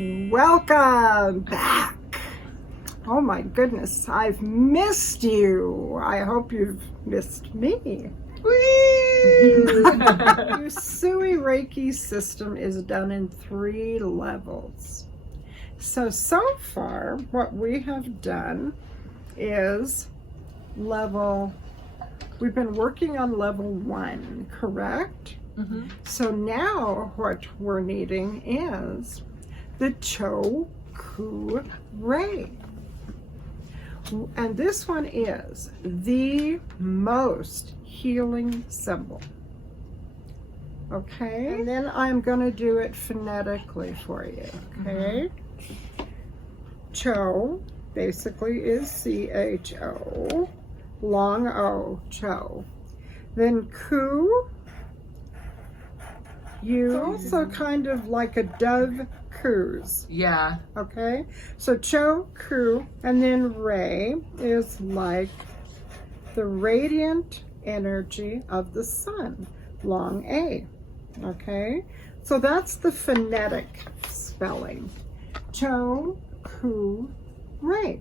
Welcome back. Oh my goodness, I've missed you. I hope you've missed me. Usui Reiki system is done in 3 levels. So far, what we have done is we've been working on level 1, correct? Mm-hmm. So now what we're needing is the Cho Ku Rei. And this one is the most healing symbol. Okay? And then I'm going to do it phonetically for you. Okay? Mm-hmm. Cho basically is C-H-O, long O, Cho. Then Ku, you also kind of like a dove coos. Yeah. Okay? So Cho, Ku, and then Rei is like the radiant energy of the sun, long A. Okay? So that's the phonetic spelling. Cho, Ku, Rei.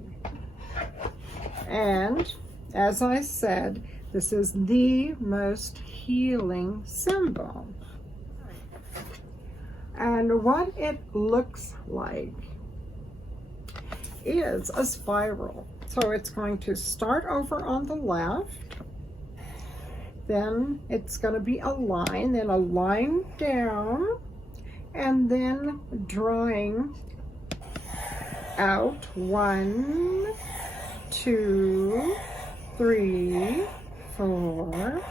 And as I said, this is the most healing symbol. And what it looks like is a spiral. So it's going to start over on the left, then it's going to be a line, then a line down, and then drawing out 1, 2, 3, 4,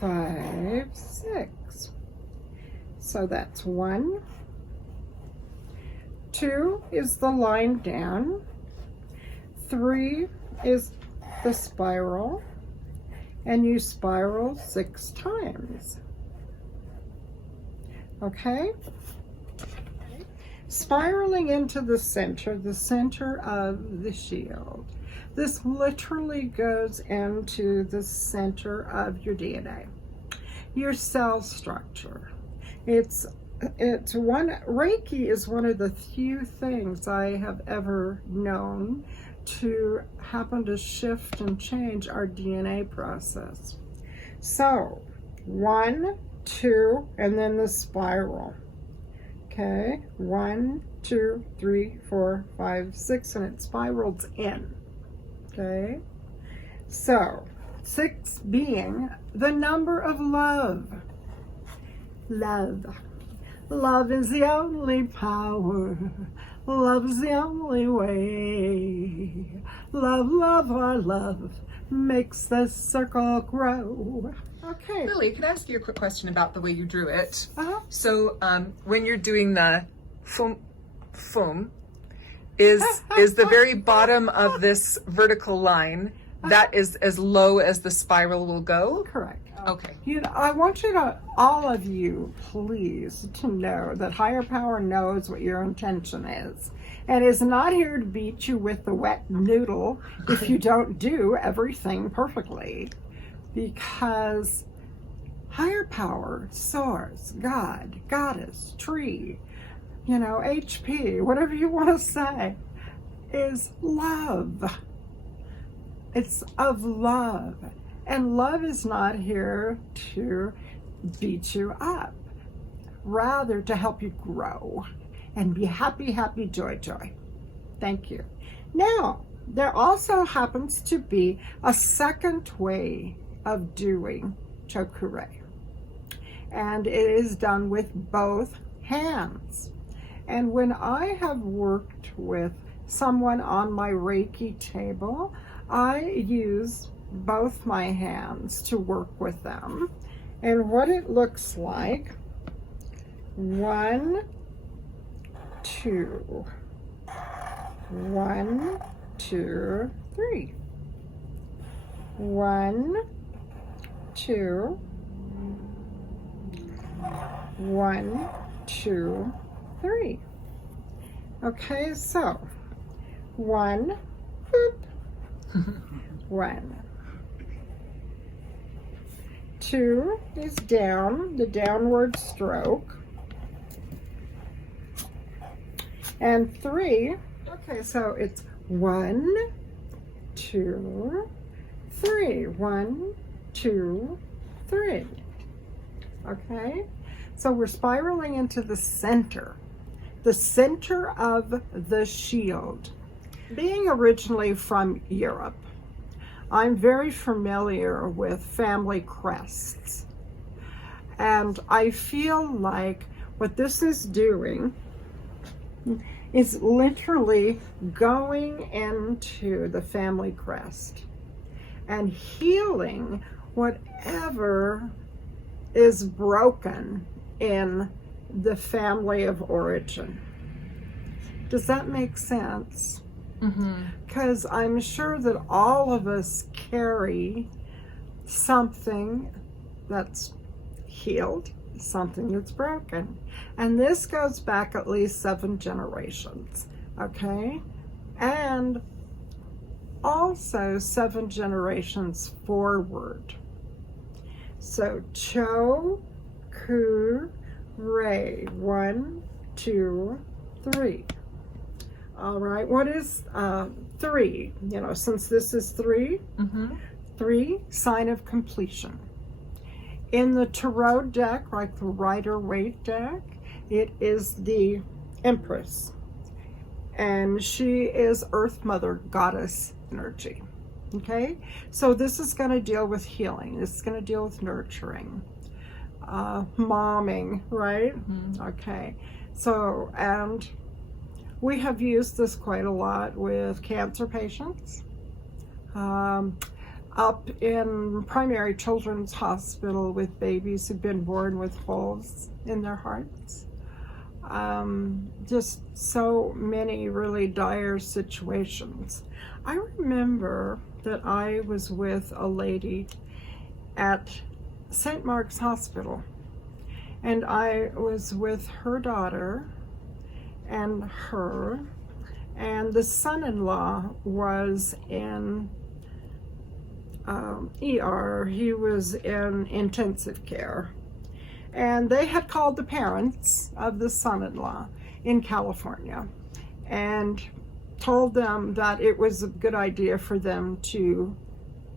5, 6. So that's 1. 2 is the line down. 3 is the spiral. And you spiral 6 times. Okay? Spiraling into the center of the shield. This literally goes into the center of your DNA, your cell structure. Reiki is one of the few things I have ever known to happen to shift and change our DNA process. So 1, 2, and then the spiral. Okay, 1, 2, 3, 4, 5, 6, and it spirals in. Okay, so 6 being the number of love. Love. Love is the only power. Love is the only way. Love, love, our love makes the circle grow. Okay. Lilli, can I ask you a quick question about the way you drew it? Uh-huh. So when you're doing the fum, is the very bottom of this vertical line, that is as low as the spiral will go? Correct. Okay. I want you to, all of you, please, to know that higher power knows what your intention is and is not here to beat you with the wet noodle if you don't do everything perfectly. Because higher power, source, God, goddess, tree, HP, whatever you want to say, is love. It's of love. And love is not here to beat you up, rather to help you grow and be happy, happy, joy, joy. Thank you. Now, there also happens to be a second way of doing Cho Ku Rei. And it is done with both hands. And when I have worked with someone on my Reiki table, I use both my hands to work with them. And what it looks like, 1, 2, 1, 2, 3. 1, 2, 1, 2, 3. Okay, so 1, boop, 1. 2 is down, the downward stroke. And 3. Okay, so it's 1, 2, 3. 1, 2, 3. Okay? So we're spiraling into the center of the shield. Being originally from Europe, I'm very familiar with family crests. And I feel like what this is doing is literally going into the family crest and healing whatever is broken in the family of origin. Does that make sense? Because I'm sure that all of us carry something that's healed, something that's broken. And this goes back at least 7 generations, okay? And also 7 generations forward. So Cho Ku Rei, 1, 2, 3. All right, what is 3? You know, since this is 3, 3, sign of completion. In the tarot deck, like the Rider-Waite deck, it is the Empress. And she is Earth Mother, goddess energy. Okay? So this is going to deal with healing. This is going to deal with nurturing. Momming, right? Okay. So, and we have used this quite a lot with cancer patients. Up in Primary Children's Hospital with babies who've been born with holes in their hearts. Just so many really dire situations. I remember that I was with a lady at St. Mark's Hospital, and I was with her daughter and her, and the son-in-law was in ER. He was in intensive care, and they had called the parents of the son-in-law in California and told them that it was a good idea for them to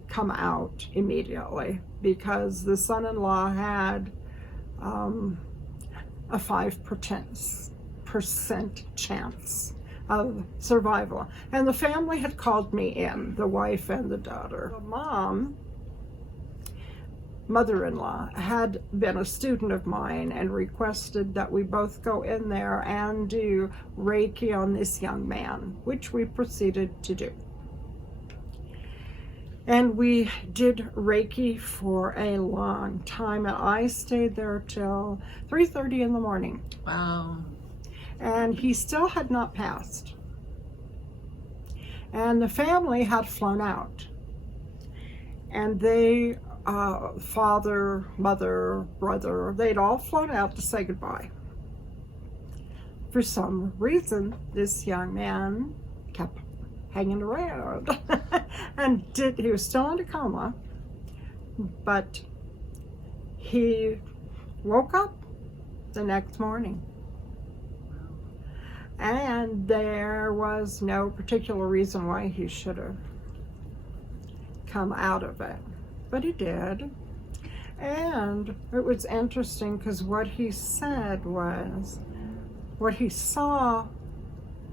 come out immediately because the son-in-law had a 5% chance of survival. And the family had called me in, the wife and the daughter. The mother-in-law, had been a student of mine and requested that we both go in there and do Reiki on this young man, which we proceeded to do. And we did Reiki for a long time, and I stayed there till 3:30 in the morning. Wow. And he still had not passed. And the family had flown out. And they, father, mother, brother, they'd all flown out to say goodbye. For some reason, this young man kept hanging around. And he was still in a coma, but he woke up the next morning. And there was no particular reason why he should have come out of it, but he did. And it was interesting because what he said was, what he saw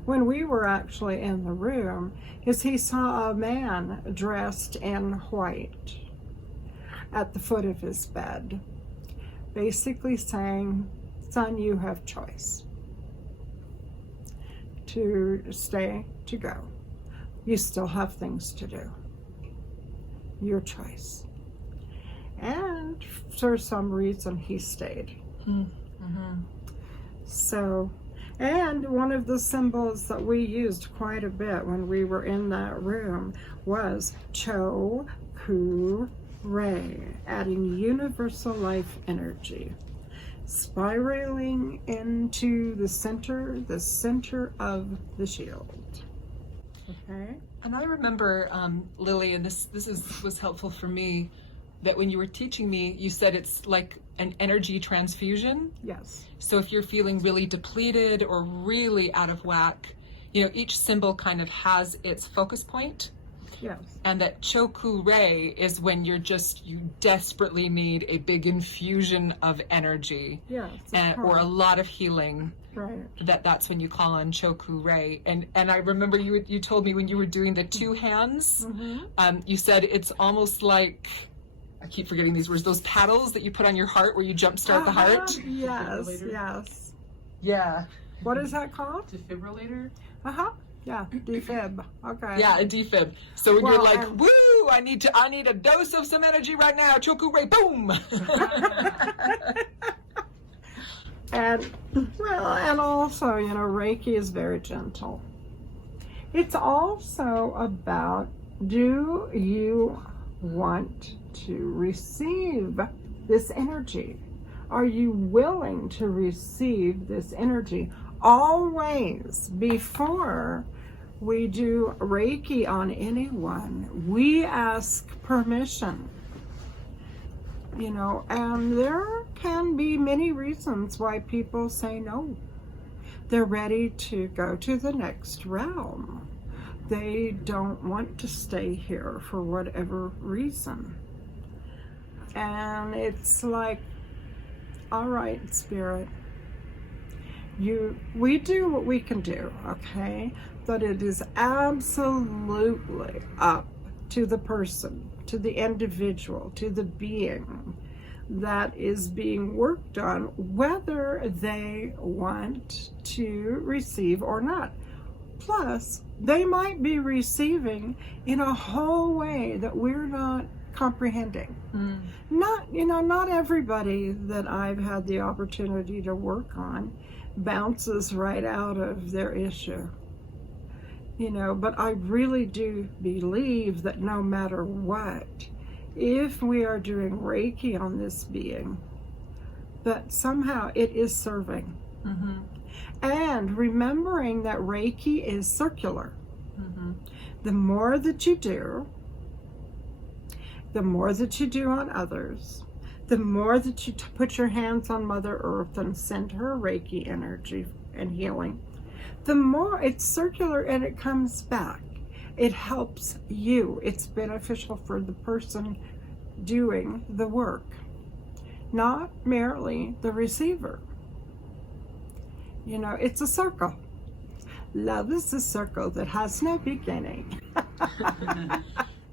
when we were actually in the room is he saw a man dressed in white at the foot of his bed, basically saying, "Son, you have choice. To stay, to go. You still have things to do. Your choice." And for some reason, he stayed. So, and one of the symbols that we used quite a bit when we were in that room was Cho Ku Rei, adding universal life energy, spiraling into the center of the shield. Okay. And I remember, Lilli, and this was helpful for me, that when you were teaching me, you said it's like an energy transfusion. Yes. So if you're feeling really depleted or really out of whack, each symbol kind of has its focus point. Yes. And that Cho Ku Rei is when you desperately need a big infusion of energy. Yes. Or a lot of healing. Right. That's when you call on Cho Ku Rei. And I remember you told me when you were doing the two hands, you said it's almost like, I keep forgetting these words, those paddles that you put on your heart where you jumpstart the heart. Yes, yes. Yeah. What is that called? Defibrillator? Yeah, defib. Okay. Yeah, a defib. So when you're like, and- woo, I need a dose of some energy right now, Cho Ku Rei, boom! And also, Reiki is very gentle. It's also about, do you want to receive this energy? Are you willing to receive this energy? Always, before we do Reiki on anyone, we ask permission. And there can be many reasons why people say no. They're ready to go to the next realm. They don't want to stay here for whatever reason. And it's like, all right, Spirit, we do what we can do, okay? But it is absolutely up to the person, to the individual, to the being that is being worked on, whether they want to receive or not. Plus, they might be receiving in a whole way that we're not comprehending. Not everybody that I've had the opportunity to work on bounces right out of their issue. But I really do believe that no matter what, if we are doing Reiki on this being, that somehow it is serving. And remembering that Reiki is circular. The more that you do, the more that you do on others, the more that you put your hands on Mother Earth and send her Reiki energy and healing, the more it's circular and it comes back. It helps you. It's beneficial for the person doing the work, not merely the receiver. It's a circle. Love is a circle that has no beginning.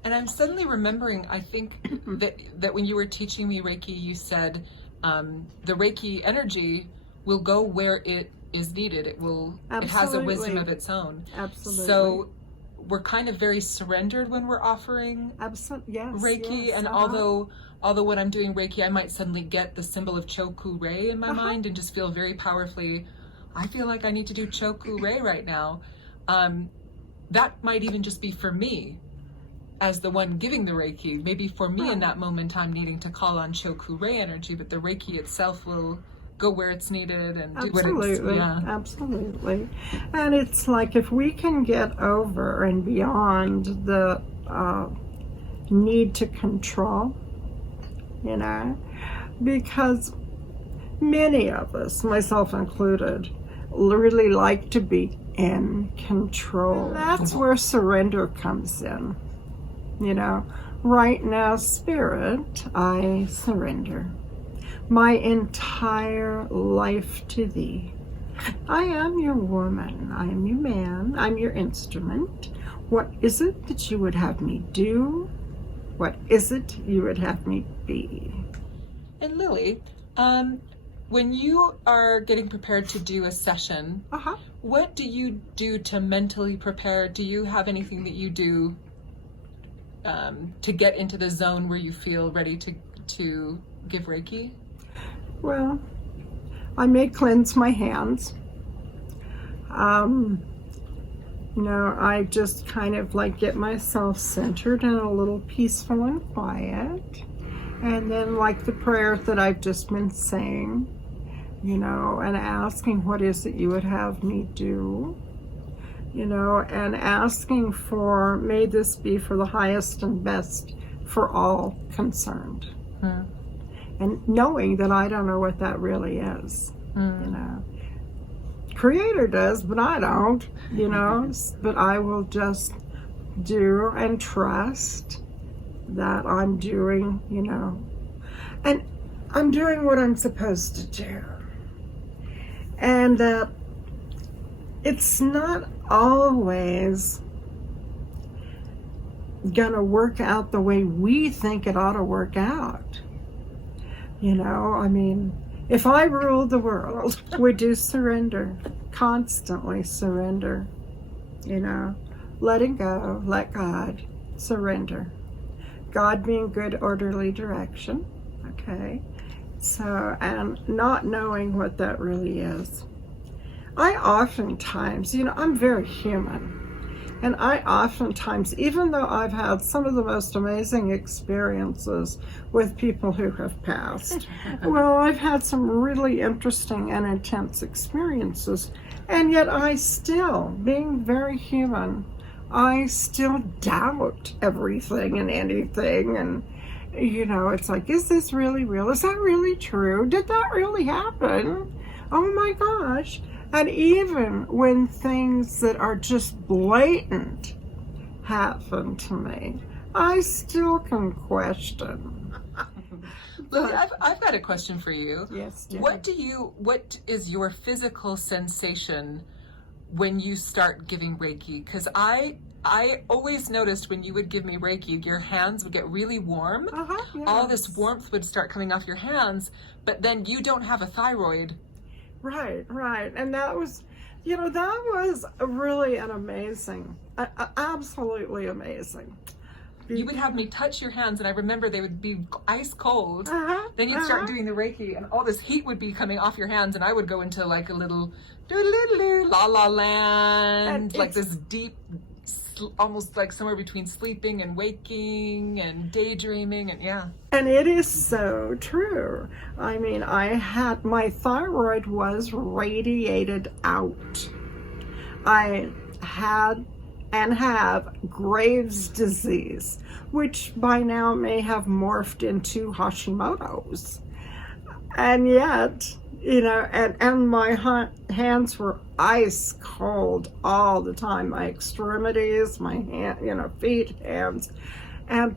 And I'm suddenly remembering, I think that when you were teaching me Reiki, you said the Reiki energy will go where it is needed. It has a wisdom of its own. Absolutely. So we're kind of very surrendered when we're offering Reiki. Yes, and although when I'm doing Reiki, I might suddenly get the symbol of Cho Ku Rei in my mind and just feel very powerfully, I feel like I need to do Cho Ku Rei right now. That might even just be for me as the one giving the Reiki. Maybe for me in that moment, I'm needing to call on Cho Ku Rei energy, but the Reiki itself will go where it's needed and do what it's... Absolutely. And it's like, if we can get over and beyond the need to control, because many of us, myself included, really like to be in control. And that's where surrender comes in. Right now, Spirit, I surrender my entire life to Thee. I am your woman. I am your man. I'm your instrument. What is it that you would have me do? What is it you would have me be? And Lilli, when you are getting prepared to do a session, what do you do to mentally prepare? Do you have anything that you do to get into the zone where you feel ready to give Reiki? Well, I may cleanse my hands. I just kind of like get myself centered and a little peaceful and quiet. And then like the prayer that I've just been saying, and asking what is it you would have me do, and asking for, may this be for the highest and best for all concerned. and knowing that I don't know what that really is, you know. Creator does, but I don't, you know. But I will just do and trust that I'm doing, you know, and I'm doing what I'm supposed to do. And that it's not always gonna work out the way we think it ought to work out. You know, I mean, if I ruled the world, we do surrender, constantly surrender, you know, letting go, let God, surrender. God being good, orderly direction, okay? So, and not knowing what that really is. I oftentimes, you know, I'm very human. And I oftentimes, even though I've had some of the most amazing experiences with people who have passed, well, I've had some really interesting and intense experiences. And yet I still, being very human, I still doubt everything and anything. And, you know, it's like, is this really real? Is that really true? Did that really happen? Oh my gosh. And even when things that are just blatant happen to me, I still can question. Lilli, I've got a question for you. Yes, dear. What is your physical sensation when you start giving Reiki? Because I always noticed when you would give me Reiki, your hands would get really warm. Yes. All this warmth would start coming off your hands, but then you don't have a thyroid. Right. And that was, you know, that was really an amazing, absolutely amazing. You would have me touch your hands, and I remember they would be ice cold. Then you'd start doing the Reiki, and all this heat would be coming off your hands, and I would go into like a little la la land, like this deep, almost like somewhere between sleeping and waking and daydreaming, and yeah. And it is so true. I mean, my thyroid was radiated out. I had and have Graves' disease, which by now may have morphed into Hashimoto's. And yet, you know, and my hands were ice cold all the time. My extremities, my hand, you know, feet, hands. And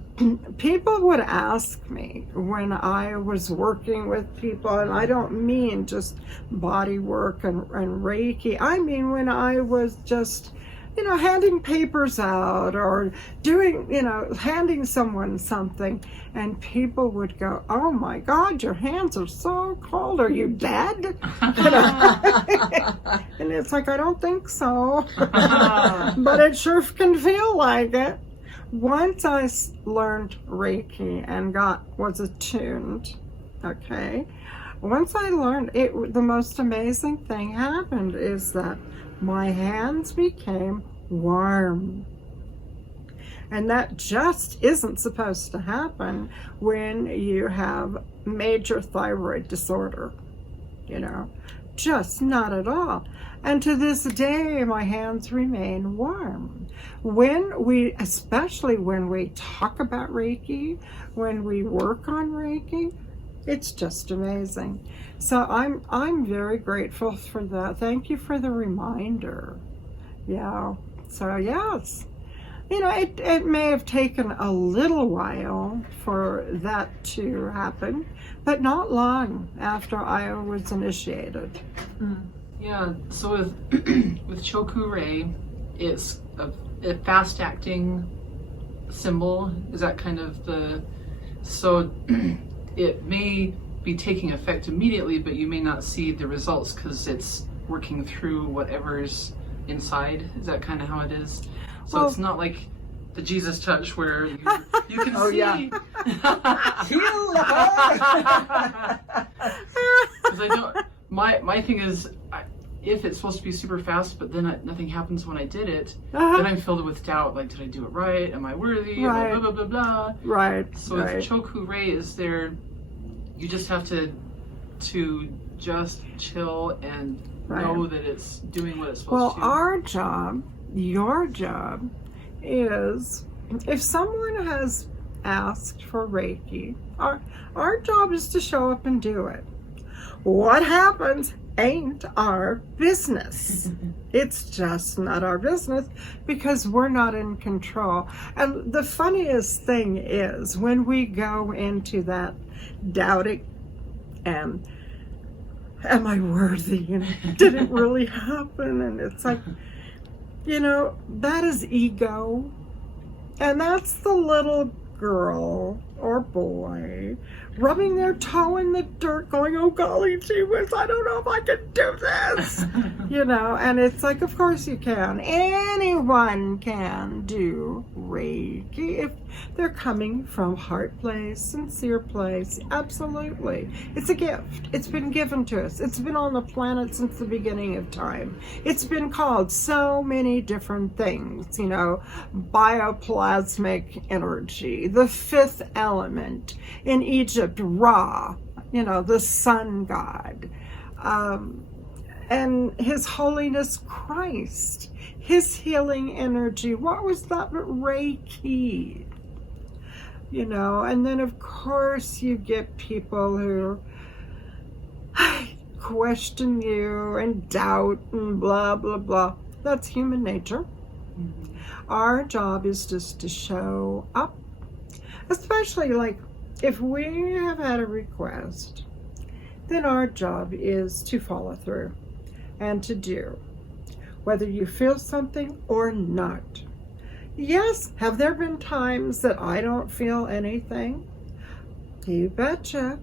people would ask me when I was working with people, and I don't mean just body work and Reiki. I mean when I was just, you know, handing papers out or doing, you know, handing someone something, and people would go, "Oh my God, your hands are so cold. Are you dead?" And it's like, I don't think so. But it sure can feel like it. Once I learned Reiki and was attuned, okay, once I learned it, the most amazing thing happened is that my hands became warm. And that just isn't supposed to happen when you have major thyroid disorder, you know, just not at all. And to this day, my hands remain warm. Especially when we talk about Reiki, when we work on Reiki, it's just amazing. So I'm very grateful for that. Thank you for the reminder. Yeah. So yes, you know, it may have taken a little while for that to happen, but not long after I was initiated. Yeah. So with Cho Ku Rei, it's a fast-acting symbol. Is that kind of so it may be taking effect immediately, but you may not see the results because it's working through whatever's inside. Is that kind of how it is? So well, it's not like the Jesus touch where you can see. Yeah. Heal. Because I don't. My thing is, if it's supposed to be super fast, but then nothing happens when I did it, then I'm filled with doubt. Like, did I do it right? Am I worthy? Right. Blah, blah, blah, blah. Right. So if Cho Ku Rei is there, you just have to just chill and know that it's doing what it's supposed to. Well, our job, your job, is if someone has asked for Reiki, our job is to show up and do it. What happens ain't our business. It's just not our business because we're not in control. And the funniest thing is when we go into that doubting and am I worthy? And did it really happen? And it's like, that is ego. And that's the little girl or boy rubbing their toe in the dirt going, oh golly gee whiz, I don't know if I can do this. And it's like, of course you can. Anyone can do Reiki if they're coming from heart place, sincere place. Absolutely. It's a gift. It's been given to us. It's been on the planet since the beginning of time. It's been called so many different things, bioplasmic energy, the fifth element. In Egypt, Ra, the sun god, and His Holiness Christ, His healing energy. What was that but Reiki? And then of course you get people who question you and doubt and blah, blah, blah. That's human nature. Our job is just to show up, especially like if we have had a request, then our job is to follow through and to do, whether you feel something or not. Yes, have there been times that I don't feel anything? You betcha.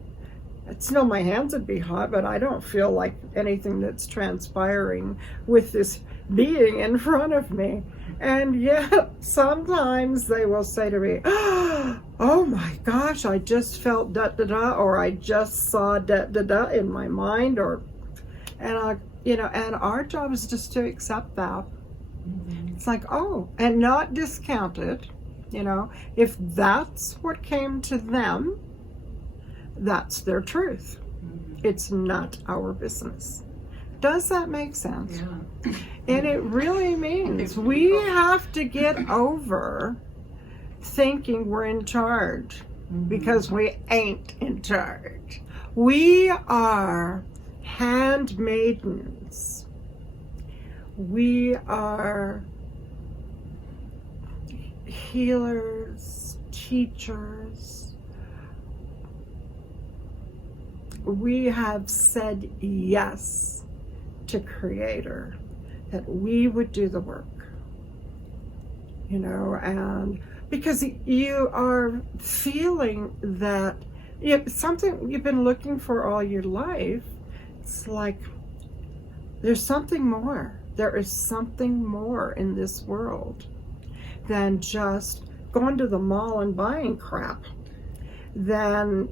It's no, my hands would be hot, but I don't feel like anything that's transpiring with this being in front of me. And yet, sometimes they will say to me, oh my gosh, I just felt da-da-da, or I just saw da-da-da in my mind, and our job is just to accept that. It's like, oh, and not discount it. If that's what came to them, that's their truth. It's not our business. Does that make sense? Yeah. And it really means we have to get over thinking we're in charge, because we ain't in charge. We are handmaidens. We are healers, teachers. We have said yes to Creator, that we would do the work, and because you are feeling that something you've been looking for all your life. It's like there's something more. There is something more in this world than just going to the mall and buying crap, than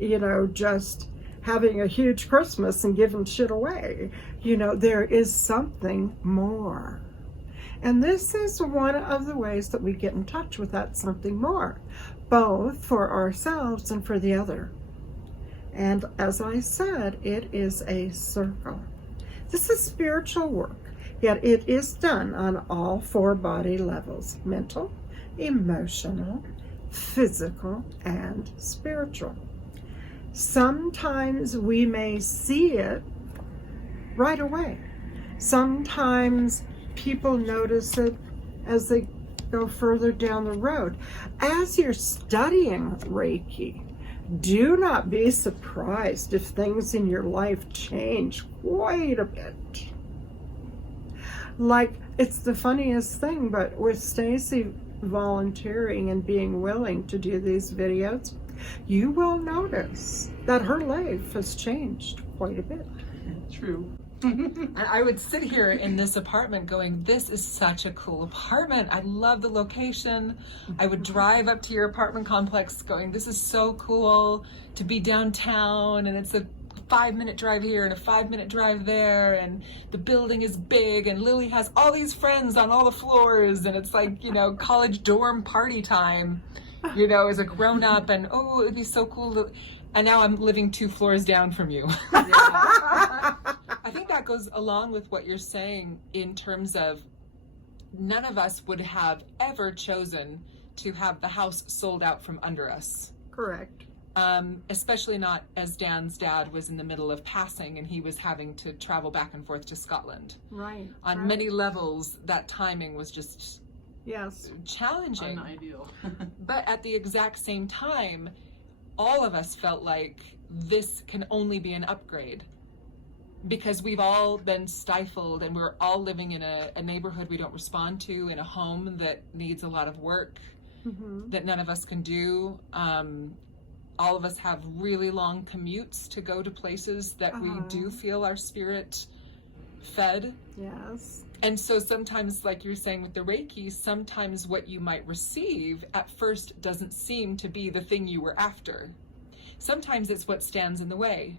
just having a huge Christmas and giving shit away. There is something more. And this is one of the ways that we get in touch with that something more, both for ourselves and for the other. And as I said, it is a circle. This is spiritual work, yet it is done on all four body levels: mental, emotional, physical, and spiritual. Sometimes we may see it right away. Sometimes people notice it as they go further down the road. As you're studying Reiki, do not be surprised if things in your life change quite a bit. Like, it's the funniest thing, but with Stacey volunteering and being willing to do these videos, you will notice that her life has changed quite a bit. True. I would sit here in this apartment going, this is such a cool apartment. I love the location. I would drive up to your apartment complex going, this is so cool to be downtown, and it's a 5-minute drive here and a 5-minute drive there, and the building is big, and Lily has all these friends on all the floors, and it's like, college dorm party time, as a grown up, and oh, it'd be so cool to... And now I'm living 2 floors down from you. I think that goes along with what you're saying in terms of none of us would have ever chosen to have the house sold out from under us. Correct. Especially not as Dan's dad was in the middle of passing and he was having to travel back and forth to Scotland. Right. On many levels, that timing was just challenging. Unideal. But at the exact same time, all of us felt like this can only be an upgrade, because we've all been stifled and we're all living in a neighborhood we don't respond to, in a home that needs a lot of work that none of us can do. All of us have really long commutes to go to places that we do feel our spirit fed. Yes. And so sometimes, like you're saying with the Reiki, sometimes what you might receive at first doesn't seem to be the thing you were after. Sometimes it's what stands in the way.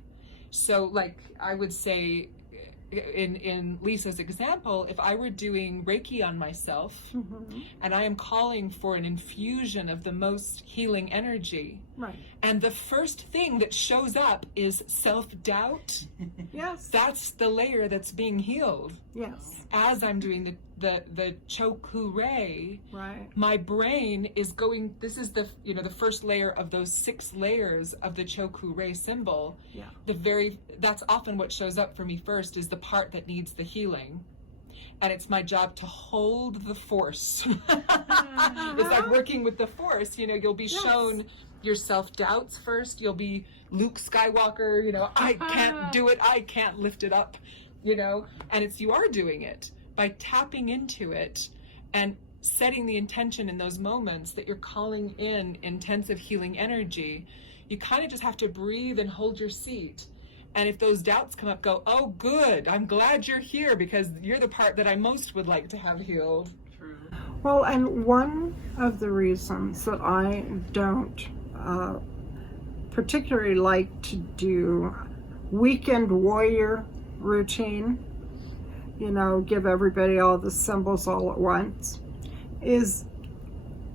So like I would say in Lisa's example, if I were doing Reiki on myself and I am calling for an infusion of the most healing energy, right, and the first thing that shows up is self-doubt, yes, that's the layer that's being healed. Yes. As I'm doing the Cho Ku Rei, right, my brain is going, this is the the first layer of those 6 layers of the Cho Ku Rei symbol. Yeah. That's often what shows up for me first, is the part that needs the healing. And it's my job to hold the force. It's like working with the force. You'll be shown your self-doubts first. You'll be Luke Skywalker, I can't do it, I can't lift it up, and you are doing it by tapping into it and setting the intention in those moments that you're calling in intensive healing energy. You kind of just have to breathe and hold your seat. And if those doubts come up, go, oh, good, I'm glad you're here, because you're the part that I most would like to have healed. True. Well, and one of the reasons that I don't particularly like to do weekend warrior routine, give everybody all the symbols all at once, is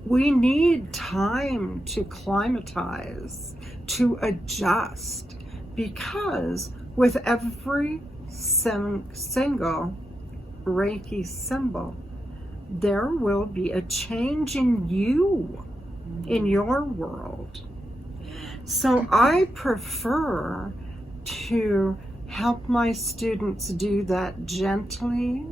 we need time to climatize, to adjust, because with every single Reiki symbol, there will be a change in you, in your world. So I prefer to help my students do that gently.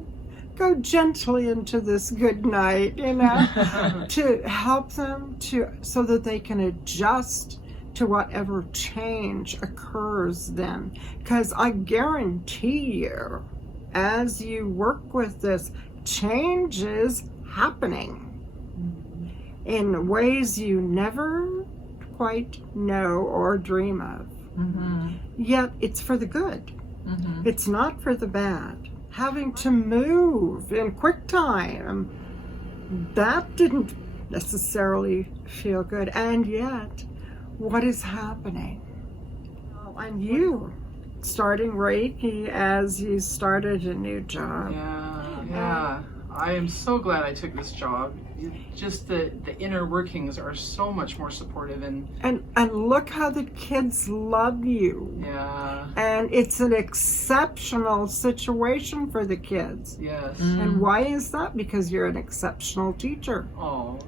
Go gently into this good night, to help them so that they can adjust to whatever change occurs then. Because I guarantee you, as you work with this, change is happening in ways you never quite know or dream of. Yet it's for the good. It's not for the bad. Having to move in quick time, that didn't necessarily feel good. And yet, what is happening? And you starting Reiki as you started a new job. Yeah. I am so glad I took this job. Just the inner workings are so much more supportive and look how the kids love you. Yeah. And it's an exceptional situation for the kids. Yes. And why is that? Because you're an exceptional teacher. Oh.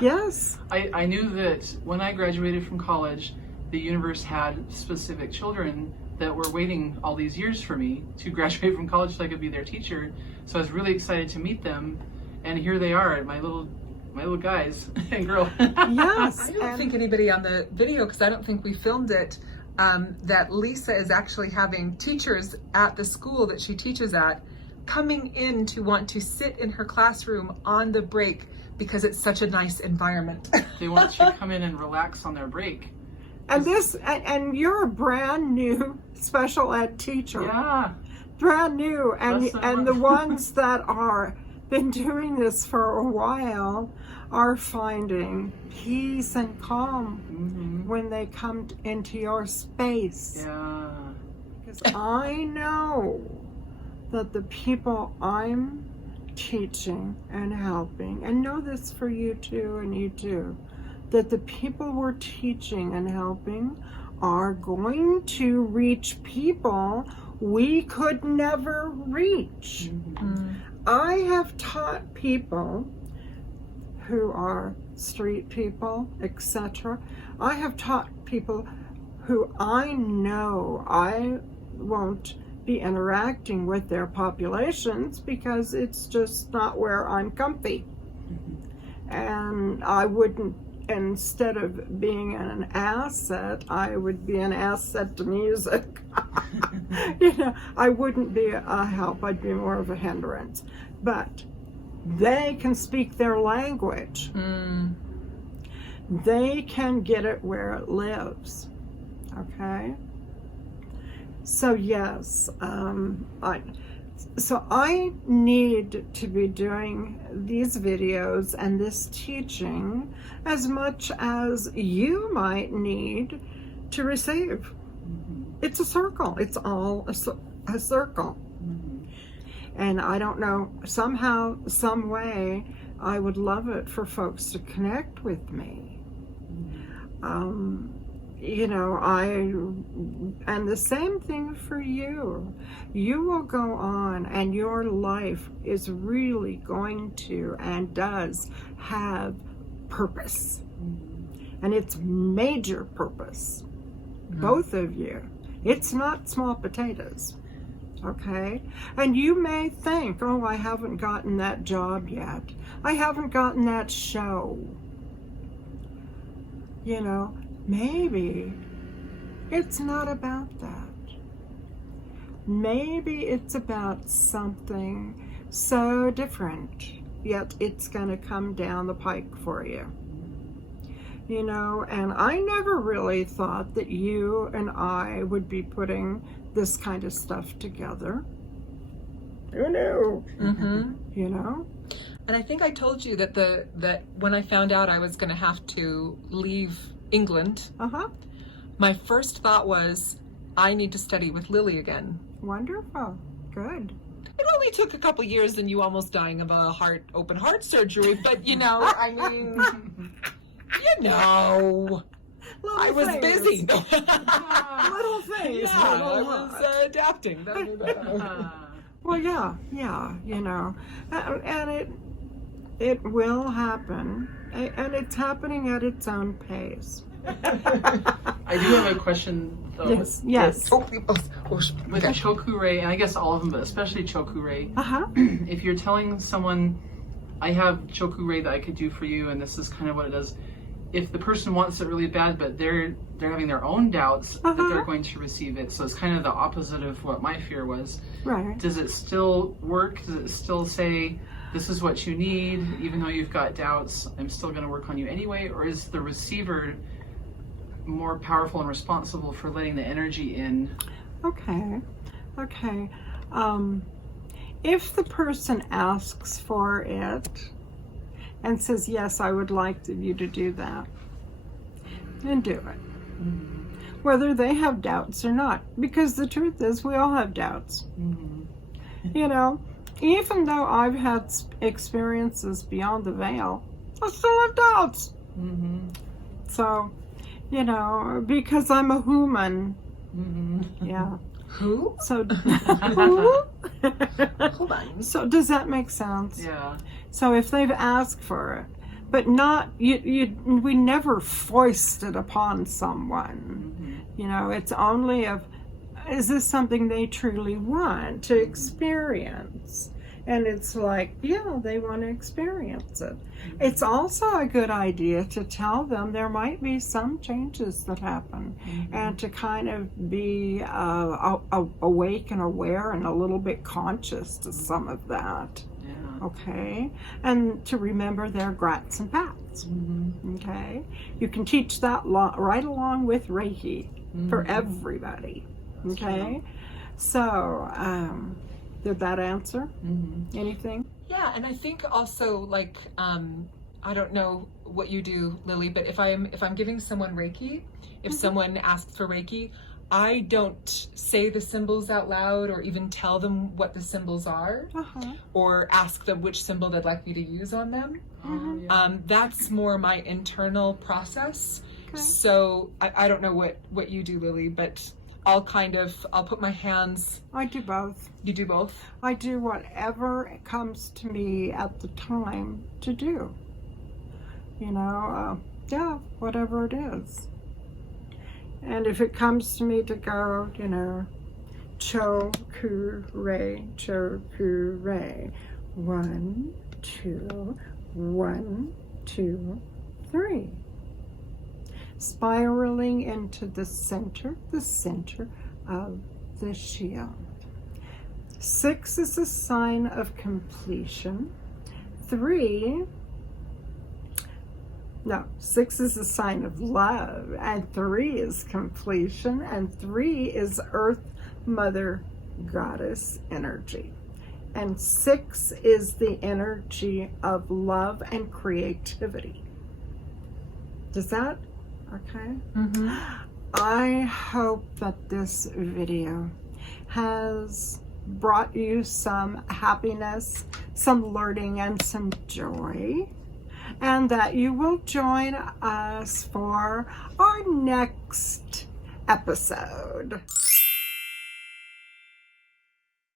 Yes. I knew that when I graduated from college, the universe had specific children that were waiting all these years for me to graduate from college so I could be their teacher. So I was really excited to meet them, and here they are, my little guys and girl. Yes. I don't think anybody on the video, because I don't think we filmed it, that Lisa is actually having teachers at the school that she teaches at coming in to want to sit in her classroom on the break because it's such a nice environment. They want you to come in and relax on their break. And you're a brand new special ed teacher. Yeah. Brand new. And the ones that are been doing this for a while are finding peace and calm when they come into your space. Yeah. Because I know that the people I'm teaching and helping, and know this for you too and you too, that the people we're teaching and helping are going to reach people we could never reach. I have taught people who are street people, etc. I have taught people who I know I won't be interacting with their populations because it's just not where I'm comfy. And I wouldn't, instead of being an asset, I would be an asset to music. I wouldn't be a help, I'd be more of a hindrance. But they can speak their language. They can get it where it lives. Okay? So yes, I need to be doing these videos and this teaching as much as you might need to receive. It's a circle. It's all a circle. And I don't know, somehow, some way, I would love it for folks to connect with me. And the same thing for you. You will go on and your life is really going to and does have purpose. And it's major purpose. Both of you. It's not small potatoes. Okay? And you may think, oh, I haven't gotten that job yet. I haven't gotten that show. Maybe it's not about that. Maybe it's about something so different, yet it's going to come down the pike for you. And I never really thought that you and I would be putting this kind of stuff together. Who knew? And I think I told you that when I found out I was going to have to leave England, my first thought was, I need to study with Lilli again. Wonderful. Good. It only took a couple years and you almost dying of a open heart surgery, but I mean, I was busy. Little things. I was adapting. Well, yeah, and it will happen, and it's happening at its own pace. I do have a question, though. Yes. With Cho Ku Rei, and I guess all of them, but especially Cho Ku Rei, if you're telling someone, I have Cho Ku Rei that I could do for you, and this is kind of what it does, if the person wants it really bad, but they're having their own doubts that they're going to receive it, so it's kind of the opposite of what my fear was. Right. Does it still work? Does it still say, this is what you need, even though you've got doubts, I'm still going to work on you anyway? Or is the receiver more powerful and responsible for letting the energy in? Okay. If the person asks for it and says, yes, I would like you to do that, then do it. Whether they have doubts or not. Because the truth is, we all have doubts. Even though I've had experiences beyond the veil, I still have doubts. So, because I'm a human. Yeah. Who? So, Hold on. So does that make sense? Yeah. So if they've asked for it, but not, we never foist it upon someone. It's only is this something they truly want to experience? And it's like, yeah, they want to experience it. It's also a good idea to tell them there might be some changes that happen, and to kind of be awake and aware and a little bit conscious to some of that. Yeah. Okay? And to remember their grats and pats. Okay? You can teach that right along with Reiki for everybody. Okay? So, did that answer anything? Yeah, and I think also, I don't know what you do, Lilli, but if I'm giving someone Reiki, if someone asks for Reiki, I don't say the symbols out loud or even tell them what the symbols are, or ask them which symbol they'd like me to use on them. That's more my internal process. Okay. So I don't know what you do, Lilli, but I'll put my hands. I do both. You do both? I do whatever comes to me at the time to do. Yeah, whatever it is. And if it comes to me to go, Cho Ku Rei, Cho Ku Rei. 1, 2, 1, 2, 3. Spiraling into the center of the shield. 6 is a sign of completion. 6 is a sign of love, and 3 is completion, and 3 is Earth Mother Goddess energy. And 6 is the energy of love and creativity. Does that, okay? Mm-hmm. I hope that this video has brought you some happiness, some learning, and some joy, and that you will join us for our next episode.